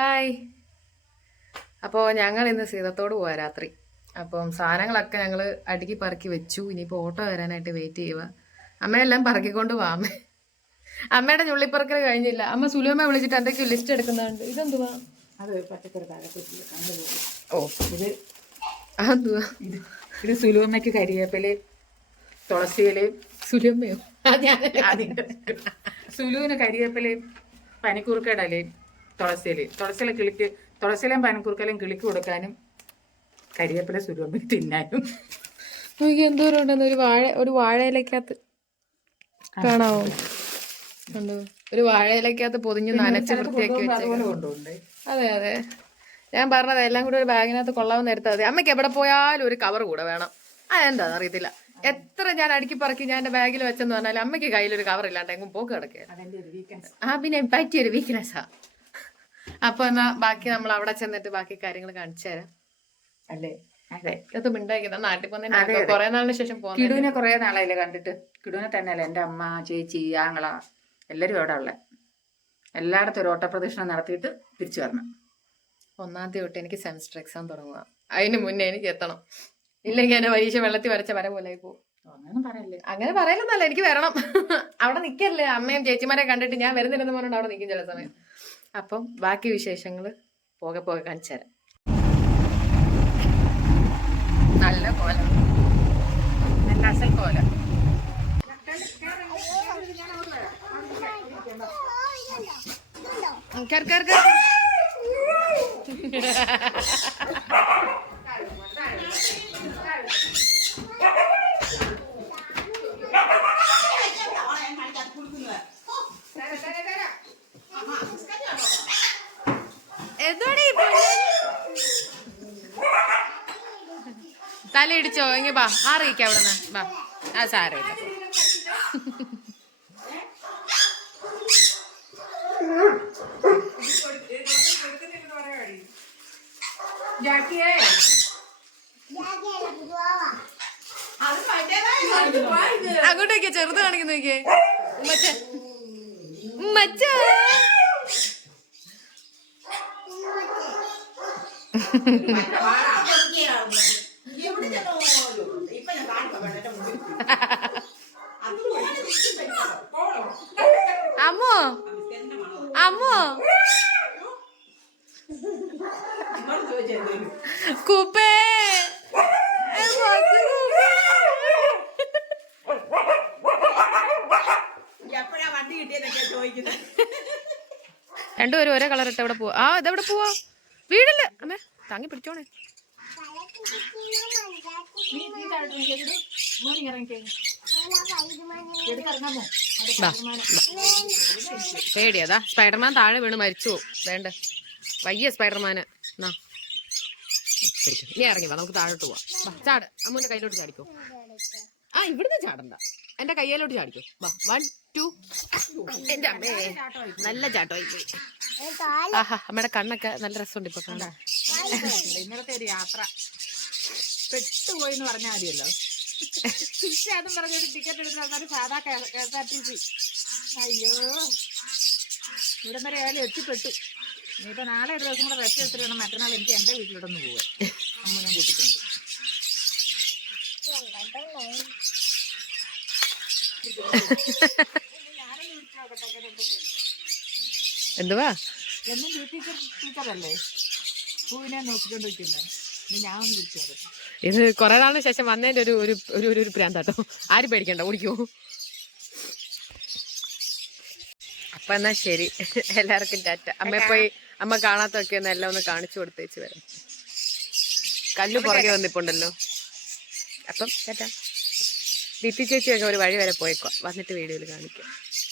Hi. അപ്പോൾ ഞങ്ങൾ ഇന്ന് സീതത്തോട് പോവാ രാത്രി. അപ്പം സാധനങ്ങളൊക്കെ ഞങ്ങൾ അടുക്കി പറക്കി വെച്ചു. ഇനിയിപ്പോൾ ഓട്ടോ വരാനായിട്ട് വെയിറ്റ് ചെയ്യുക അമ്മയെല്ലാം പറക്കിക്കൊണ്ട് അമ്മ. അമ്മയുടെ ഞുള്ളിപ്പറക്കൽ കഴിഞ്ഞില്ല. അമ്മ സുലുമ്മ വിളിച്ചിട്ട് എന്തൊക്കെയോ ലിസ്റ്റ് എടുക്കുന്നുണ്ട്. ഇതെന്തുവാ? അത് പച്ചക്കറി ഓ. ഇത് അതെന്തുവാ? ഇത് ഇത് സുലുവമ്മയ്ക്ക് കരിവേപ്പിൽ തുളസിയിൽ. സുലുമ്മയോ അതിന്റെ സുലുവിന് കരിവേപ്പിലയും പനിക്കൂർക്കടലയും തുളസിയിൽ തുളസിയില കിളിക്ക് തുളസിയിലും പനിക്കൂർക്കലയും കിളിക്ക് കൊടുക്കാനും കരിയേപ്പില സുരമ്പി തിന്നാനും. നോക്കി എന്തോരം ഉണ്ടെന്ന് ഒരു വാഴ ഒരു വാഴയിലക്കകത്ത് കാണാവോ? ഒരു വാഴയിലക്കകത്ത് പൊതിഞ്ഞ് നനച്ച് വൃത്തിയാക്കി കൊണ്ടുപോകണ്ടേ അതെ അതെ. ഞാൻ പറഞ്ഞത് എല്ലാം കൂടി ഒരു ബാഗിനകത്ത് കൊള്ളാവും എടുത്താൽ മതി. അമ്മയ്ക്ക് എവിടെ പോയാലും ഒരു കവർ കൂടെ വേണം. അതെന്താന്ന് അറിയത്തില്ല. എത്ര ഞാൻ അടുക്കി പറക്കി ഞാൻ എന്റെ ബാഗിൽ വെച്ചെന്ന് പറഞ്ഞാൽ അമ്മയ്ക്ക് കയ്യിൽ ഒരു കവർ ഇല്ലാണ്ട് എങ്ങും പോക്ക് കിടക്കുക ആ പിന്നെ പറ്റിയൊരു വീക്ക്നെസ്സാ അപ്പൊ എന്നാ ബാക്കി നമ്മൾ അവിടെ ചെന്നിട്ട് ബാക്കി കാര്യങ്ങൾ കാണിച്ചു തരാം. അല്ലേ? അതെ. ഇത് മിണ്ടായിരിക്കുന്ന നാട്ടിൽ പോകുന്നതിന് കുറെ നാളിന് ശേഷം പോകുന്നത് കിടുവിനെ കുറെ നാളായില്ലേ കണ്ടിട്ട്? കിടുവിനെ തന്നെയല്ലേ? എന്റെ അമ്മ ചേച്ചി ആങ്ങള എല്ലാരും അവിടെ ഉള്ളത് എല്ലായിടത്തും ഒരു ഓട്ടപ്രദക്ഷിണം നടത്തിയിട്ട് തിരിച്ചു വരണം. ഒന്നാം തീയതി തൊട്ട് എനിക്ക് സെമിസ്റ്റർ എക്സാം തുടങ്ങുക. അതിന് മുന്നേ എനിക്ക് എത്തണം. ഇല്ലെങ്കിൽ എന്നെ പരീക്ഷ വെള്ളത്തിൽ വരച്ച വര പോലെ പോകും. അങ്ങനെ പറയല്ലേ? അങ്ങനെ പറയലൊന്നല്ല എനിക്ക് വരണം. അവിടെ നിക്കല്ലേ. അമ്മയും ചേച്ചിമാരെ കണ്ടിട്ട് ഞാൻ വരുന്നില്ലെന്ന് പറഞ്ഞിട്ട് അവിടെ നിൽക്കും ചില സമയം. അപ്പം ബാക്കി വിശേഷങ്ങൾ പോകെ പോകെ കാണിച്ചു തരാം. നല്ല കോലം. നല്ല അസൽ കോല. കേറ്, കേറ്, കേറ്. തലയിടിച്ചോ? ഇങ്ങ ബാ. ആറിയിക്ക അവിടെ നിന്ന് ബാ. ആ സാരമില്ല. അങ്ങോട്ടേക്ക് ചെറുത് കാണിക്കുന്ന നോക്കിയേ. കുപ്പേ. രണ്ടുപേരും ഒരേ കളർ ഇട്ട് എവിടെ പോവാ? ആ ഇതെവിടെ പോവാ? വീടില്ല അമ്മേ താങ്ങി പിടിച്ചോണേ. പേടിയതാ സ്പൈഡർമാൻ താഴെ വീണ് മരിച്ചു. വേണ്ട? വയ്യ സ്പൈഡർമാന്. ഇനി ഇറങ്ങി വാ നമുക്ക് താഴോട്ട് പോവാം. വാ, ചാട്. അമ്മൂന്റെ കയ്യിലോട്ട് ചാടിക്കോ. ആ ഇവിടുന്ന് ചാടണ്ട. എന്റെ കയ്യിലോട്ട് ചാടിക്കോ. വാ വൺ ടു എന്റെ അമ്മേ നല്ല ആഹാ അമ്മയുടെ കണ്ണൊക്കെ നല്ല രസമുണ്ട് ഇപ്പൊ കണ്ട ഇന്നലത്തെ ഒരു യാത്ര. പെട്ടുപോയി എന്ന് പറഞ്ഞാൽ മതിയല്ലോ അതും പറഞ്ഞൊരു ടിക്കറ്റ് എടുത്ത് സാധാ K S R T C അയ്യോ. ഇവിടം വരെ ആയാലും എത്തിപ്പെട്ടു. ഇനിയിപ്പോ നാളെ ഒരു ദിവസം കൂടെ റെസ്റ്റ് എടുത്തിട്ട് വേണം മറ്റന്നാൾ എനിക്ക് എന്റെ വീട്ടിലോട്ടൊന്ന് പോവാൻ. അമ്മനും കൂട്ടിക്കൊണ്ട്. എന്തുവാ? എന്നും ടീച്ചർ ടീച്ചറല്ലേ പൂവിനെ നോക്കിക്കൊണ്ടിരിക്കുന്നത് ഞാൻ ഇത് കുറെ നാളിന് ശേഷം വന്നതിന്റെ ഒരു ഒരു ഒരു ഒരു ഒരു പ്രാന്താട്ടോ. ആരും പേടിക്കണ്ട ഓടിക്കോ. അപ്പൊ എന്നാ ശരി. എല്ലാവർക്കും ടാറ്റ. അമ്മ പോയി അമ്മ കാണാത്തൊക്കെ ഒന്ന് എല്ലാം ഒന്ന് കാണിച്ചു കൊടുത്തേച്ച് വരാം. കല്ല് പുറകെ വന്നിപ്പുണ്ടല്ലോ അപ്പം ടാറ്റ വിത്തി ചേച്ചിയൊക്കെ ഒരു വഴി വരെ പോയേക്കോ വന്നിട്ട് വീഡിയോയിൽ കാണിക്കാം.